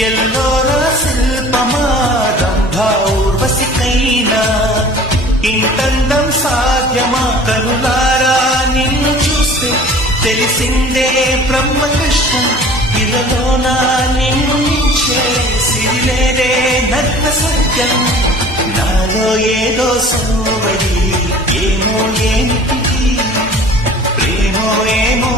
ఎల్లోర శిల్పమా రంభా ఊర్వశికైనా ఇంతందం సాధ్యమా కనులారా నిన్ను చూస్తే తెలిసిందే బ్రహ్మ కృష్ణ ఇలలోనా నిన్ను మించే సిరిలేదే నగ్న సత్యం నాలో ఏదో సోవడి ఏమో ఏమిటి ప్రేమో ఏమో